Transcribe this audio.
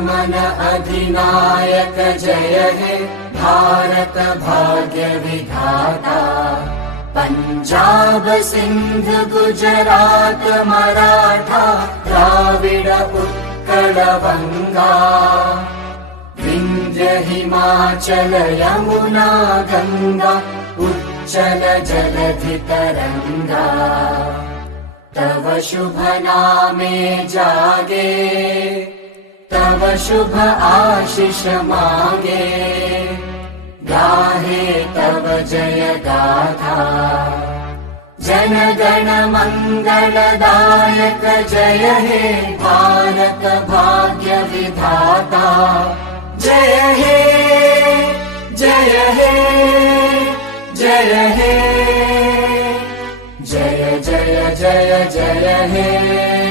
मन अधिनायक जय हे भारत भाग्य विधाता। पंजाब सिंध गुजरात मराठा द्राविड उत्कल बंगा। विंध्य हिमाचल यमुना गंगा उच्चल जलधि तरंगा। तव शुभ नामे जागे तव शुभ आशीष मांगे। गाहे तव जय गाथा जन गण मंगलदायक जय हे भारत भाग्य विधाता। जय हे जय हे जय हे जय जय जय जय हे।